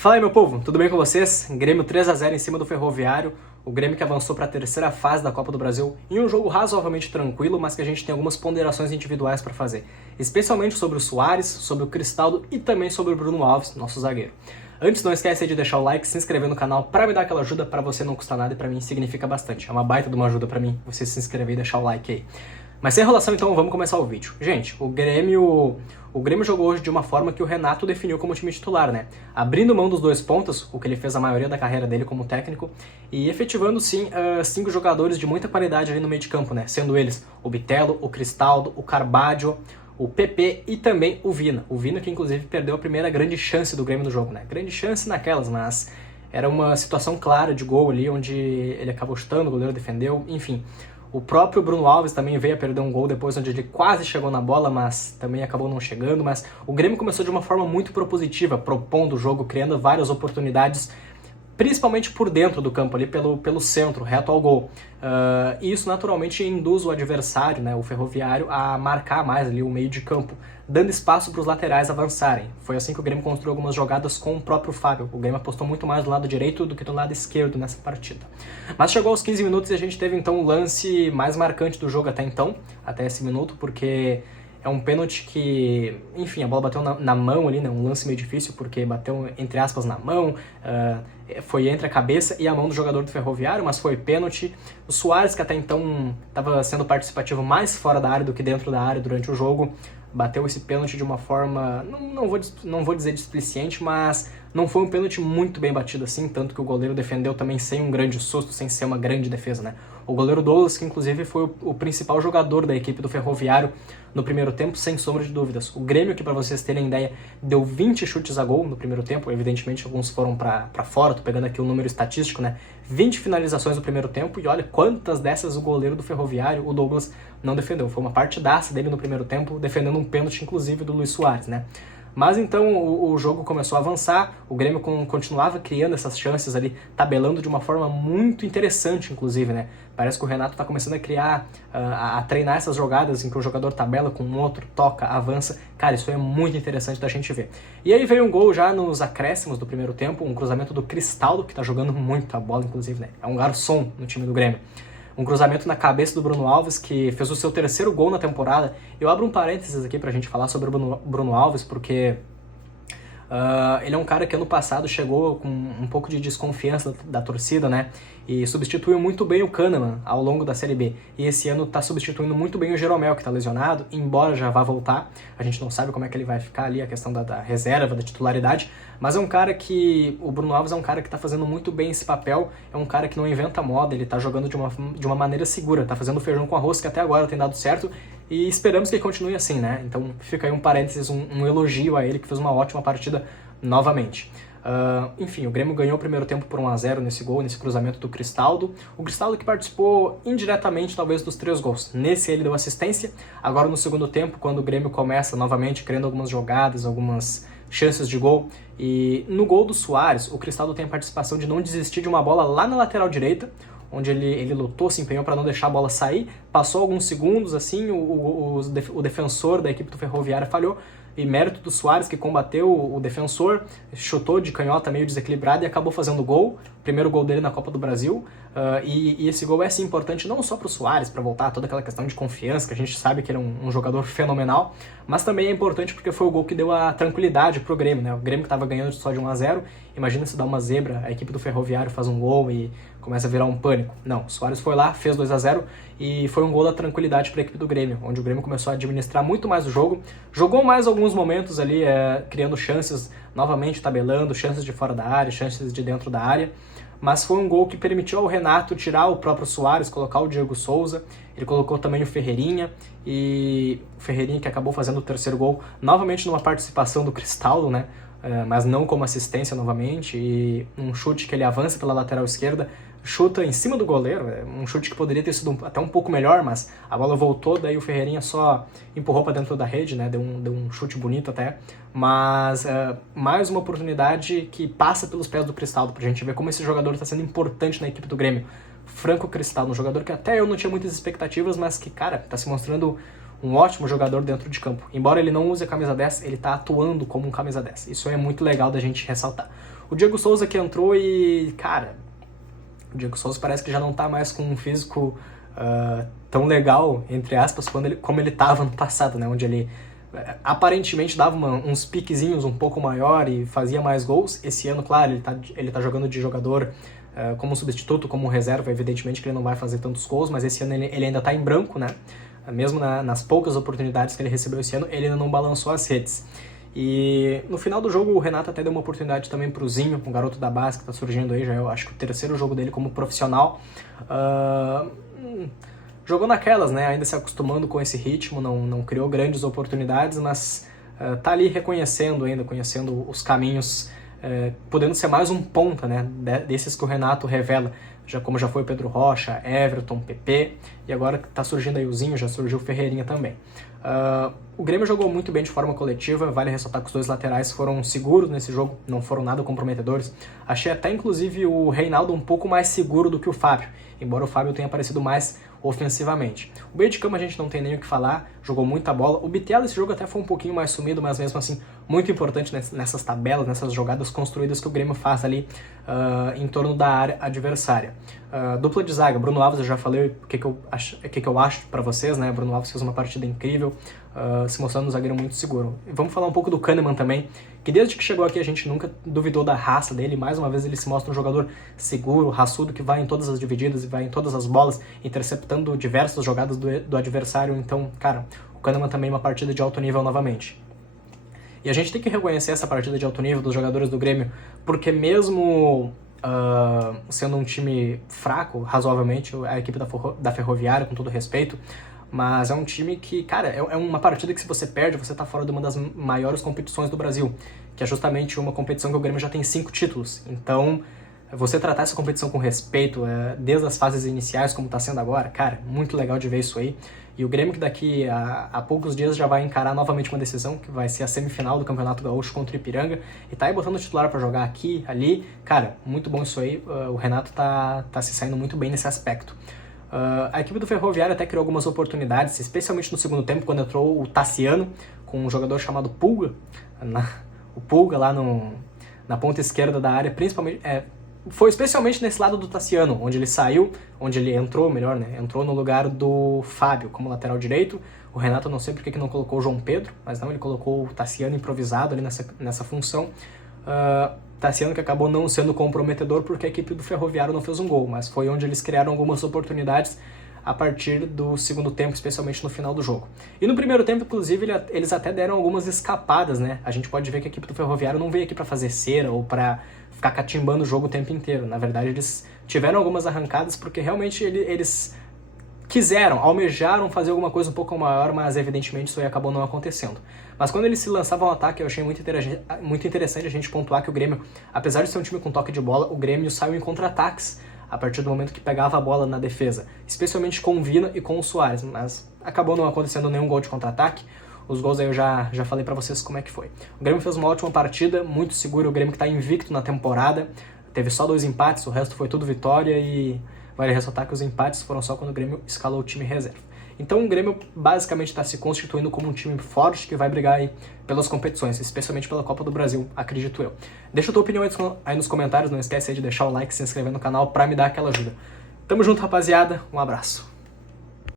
Fala aí, meu povo, tudo bem com vocês? Grêmio 3-0 em cima do Ferroviário, o Grêmio que avançou para a terceira fase da Copa do Brasil em um jogo razoavelmente tranquilo, mas que a gente tem algumas ponderações individuais para fazer, especialmente sobre o Soares, sobre o Cristaldo e também sobre o Bruno Alves, nosso zagueiro. Antes, não esquece de deixar o like, se inscrever no canal para me dar aquela ajuda, para você não custa nada e para mim significa bastante. É uma baita de uma ajuda para mim você se inscrever e deixar o like aí. Mas sem enrolação, então, vamos começar o vídeo. Gente, o Grêmio jogou hoje de uma forma que o Renato definiu como time titular, né? Abrindo mão dos dois pontas, o que ele fez a maioria da carreira dele como técnico, e efetivando, sim, 5 jogadores de muita qualidade ali no meio de campo, né? Sendo eles o Bitelo, o Cristaldo, o Carbaggio, o PP e também o Vina. O Vina que, inclusive, perdeu a primeira grande chance do Grêmio no jogo, né? Grande chance naquelas, mas era uma situação clara de gol ali, onde ele acabou chutando, o goleiro defendeu, enfim. O próprio Bruno Alves também veio a perder um gol depois, onde ele quase chegou na bola, mas também acabou não chegando. Mas o Grêmio começou de uma forma muito propositiva, propondo o jogo, criando várias oportunidades, principalmente por dentro do campo, ali pelo centro, reto ao gol. E isso naturalmente induz o adversário, né, o Ferroviário, a marcar mais ali o meio de campo, dando espaço para os laterais avançarem. Foi assim que o Grêmio construiu algumas jogadas com o próprio Fábio. O Grêmio apostou muito mais do lado direito do que do lado esquerdo nessa partida. Mas chegou aos 15 minutos e a gente teve então o lance mais marcante do jogo até esse minuto, porque é um pênalti que, enfim, a bola bateu na mão ali, né? Um lance meio difícil, porque bateu, entre aspas, na mão, foi entre a cabeça e a mão do jogador do Ferroviário, mas foi pênalti. O Soares, que até então estava sendo participativo mais fora da área do que dentro da área durante o jogo, bateu esse pênalti de uma forma, não vou dizer displicente, mas não foi um pênalti muito bem batido assim, tanto que o goleiro defendeu também sem um grande susto, sem ser uma grande defesa, né? O goleiro Douglas, que inclusive foi o principal jogador da equipe do Ferroviário no primeiro tempo, sem sombra de dúvidas. O Grêmio, que para vocês terem ideia, deu 20 chutes a gol no primeiro tempo, evidentemente alguns foram para fora, tô pegando aqui o número estatístico, né? 20 finalizações no primeiro tempo, e olha quantas dessas o goleiro do Ferroviário, o Douglas, não defendeu. Foi uma partidaça dele no primeiro tempo, defendendo um pênalti, inclusive, do Luis Soares, né? Mas então o jogo começou a avançar, o Grêmio continuava criando essas chances ali, tabelando de uma forma muito interessante, inclusive, né? Parece que o Renato está começando a criar, a treinar essas jogadas em que o jogador tabela com um outro, toca, avança. Cara, isso é muito interessante da gente ver. E aí veio um gol já nos acréscimos do primeiro tempo, um cruzamento do Cristaldo, que está jogando muito a bola, inclusive, né? É um garçom no time do Grêmio. Um cruzamento na cabeça do Bruno Alves, que fez o seu terceiro gol na temporada. Eu abro um parênteses aqui pra gente falar sobre o Bruno Alves, porque ele é um cara que ano passado chegou com um pouco de desconfiança da torcida, né? E substituiu muito bem o Kahneman ao longo da Série B. E esse ano tá substituindo muito bem o Jeromel, que tá lesionado, embora já vá voltar. A gente não sabe como é que ele vai ficar ali, a questão da reserva, da titularidade. Mas é um cara que... O Bruno Alves é um cara que tá fazendo muito bem esse papel. É um cara que não inventa moda, ele tá jogando de uma maneira segura. Tá fazendo feijão com arroz, que até agora tem dado certo. E esperamos que ele continue assim, né? Então fica aí um parênteses, um elogio a ele, que fez uma ótima partida novamente. Enfim, o Grêmio ganhou o primeiro tempo por 1-0 nesse gol, nesse cruzamento do Cristaldo. O Cristaldo que participou indiretamente, talvez, dos 3 gols. Nesse ele deu assistência. Agora no segundo tempo, quando o Grêmio começa novamente, criando algumas jogadas, algumas chances de gol. E no gol do Soares, o Cristaldo tem a participação de não desistir de uma bola lá na lateral direita, onde ele lutou, se empenhou para não deixar a bola sair. Passou alguns segundos, assim, o defensor da equipe do Ferroviário falhou, e mérito do Soares, que combateu o defensor, chutou de canhota meio desequilibrado e acabou fazendo o gol, primeiro gol dele na Copa do Brasil. E esse gol é assim, importante não só para o Soares, para voltar a toda aquela questão de confiança, que a gente sabe que ele é um jogador fenomenal, mas também é importante porque foi o gol que deu a tranquilidade pro Grêmio, né? O Grêmio que estava ganhando só de 1-0, imagina se dá uma zebra, a equipe do Ferroviário faz um gol e começa a virar um pânico. Não, o Soares foi lá, fez 2-0 e foi um gol da tranquilidade para a equipe do Grêmio, onde o Grêmio começou a administrar muito mais o jogo, jogou mais alguns momentos ali, criando chances, novamente tabelando, chances de fora da área, chances de dentro da área, mas foi um gol que permitiu ao Renato tirar o próprio Soares, colocar o Diego Souza, ele colocou também o Ferreirinha, e o Ferreirinha que acabou fazendo o terceiro gol, novamente numa participação do Cristaldo, né? Mas não como assistência novamente, e um chute que ele avança pela lateral esquerda, chuta em cima do goleiro, um chute que poderia ter sido até um pouco melhor, mas a bola voltou, daí o Ferreirinha só empurrou para dentro da rede, né? Deu um chute bonito até, mas mais uma oportunidade que passa pelos pés do Cristaldo, pra gente ver como esse jogador está sendo importante na equipe do Grêmio. Franco Cristaldo, um jogador que até eu não tinha muitas expectativas, mas que, cara, tá se mostrando um ótimo jogador dentro de campo. Embora ele não use a camisa 10, ele está atuando como um camisa 10. Isso é muito legal da gente ressaltar. O Diego Souza que entrou e, cara, o Diego Souza parece que já não tá mais com um físico tão legal, entre aspas, como ele tava no passado, né? Onde ele aparentemente dava uns piquezinhos um pouco maior e fazia mais gols. Esse ano, claro, ele tá jogando de jogador como substituto, como reserva, evidentemente que ele não vai fazer tantos gols, mas esse ano ele ainda tá em branco, né? Mesmo nas poucas oportunidades que ele recebeu esse ano, ele ainda não balançou as redes. E no final do jogo o Renato até deu uma oportunidade também pro Zinho, um garoto da base que tá surgindo aí, já eu acho que o terceiro jogo dele como profissional. Jogou naquelas, né, ainda se acostumando com esse ritmo, não criou grandes oportunidades, mas tá ali reconhecendo ainda, conhecendo os caminhos, podendo ser mais um ponta, né, desses que o Renato revela, como já foi o Pedro Rocha, Everton, PP, e agora que tá surgindo aí o Zinho, já surgiu o Ferreirinha também. O Grêmio jogou muito bem de forma coletiva, vale ressaltar que os dois laterais foram seguros nesse jogo, não foram nada comprometedores. Achei até inclusive o Reinaldo um pouco mais seguro do que o Fábio, embora o Fábio tenha aparecido mais ofensivamente. O meio de campo a gente não tem nem o que falar, jogou muita bola. O Bitelo esse jogo até foi um pouquinho mais sumido, mas mesmo assim muito importante nessas tabelas, nessas jogadas construídas que o Grêmio faz ali em torno da área adversária. Dupla de zaga, Bruno Alves, eu já falei o que eu acho pra vocês, né? Bruno Alves fez uma partida incrível, se mostrando um zagueiro muito seguro. E vamos falar um pouco do Kahneman também, que desde que chegou aqui a gente nunca duvidou da raça dele. Mais uma vez ele se mostra um jogador seguro, raçudo, que vai em todas as divididas e vai em todas as bolas, interceptando diversas jogadas do adversário. Então, cara, o Kahneman também é uma partida de alto nível novamente. E a gente tem que reconhecer essa partida de alto nível dos jogadores do Grêmio, porque mesmo sendo um time fraco, razoavelmente, a equipe da Ferroviária, com todo respeito, mas é um time que, cara, é uma partida que se você perde, você tá fora de uma das maiores competições do Brasil, que é justamente uma competição que o Grêmio já tem 5 títulos. Então, você tratar essa competição com respeito, desde as fases iniciais, como tá sendo agora, cara, muito legal de ver isso aí. E o Grêmio que daqui a poucos dias já vai encarar novamente uma decisão, que vai ser a semifinal do Campeonato Gaúcho contra o Ipiranga, e tá aí botando o titular pra jogar aqui, ali. Cara, muito bom isso aí, o Renato tá se saindo muito bem nesse aspecto. A equipe do Ferroviário até criou algumas oportunidades, especialmente no segundo tempo, quando entrou o Tassiano, com um jogador chamado Pulga, o Pulga lá na ponta esquerda da área, principalmente... Foi especialmente nesse lado do Tassiano, onde ele saiu, onde ele entrou, melhor, né? Entrou no lugar do Fábio como lateral direito. O Renato, não sei porque que não colocou o João Pedro, mas não, ele colocou o Tassiano improvisado ali nessa função. Tassiano que acabou não sendo comprometedor porque a equipe do Ferroviário não fez um gol, mas foi onde eles criaram algumas oportunidades a partir do segundo tempo, especialmente no final do jogo. E no primeiro tempo, inclusive, eles até deram algumas escapadas, né? A gente pode ver que a equipe do Ferroviário não veio aqui para fazer cera ou para ficar catimbando o jogo o tempo inteiro. Na verdade, eles tiveram algumas arrancadas porque realmente eles almejaram fazer alguma coisa um pouco maior, mas evidentemente isso aí acabou não acontecendo. Mas quando eles se lançavam ao ataque, eu achei muito interessante a gente pontuar que o Grêmio, apesar de ser um time com toque de bola, o Grêmio saiu em contra-ataques a partir do momento que pegava a bola na defesa, especialmente com o Vina e com o Soares, mas acabou não acontecendo nenhum gol de contra-ataque. Os gols aí eu já falei pra vocês como é que foi. O Grêmio fez uma ótima partida, muito seguro, o Grêmio que tá invicto na temporada, teve só 2 empates, o resto foi tudo vitória e vale ressaltar que os empates foram só quando o Grêmio escalou o time reserva. Então o Grêmio basicamente está se constituindo como um time forte que vai brigar aí pelas competições, especialmente pela Copa do Brasil, acredito eu. Deixa a tua opinião aí nos comentários, não esquece aí de deixar o like e se inscrever no canal pra me dar aquela ajuda. Tamo junto, rapaziada, um abraço.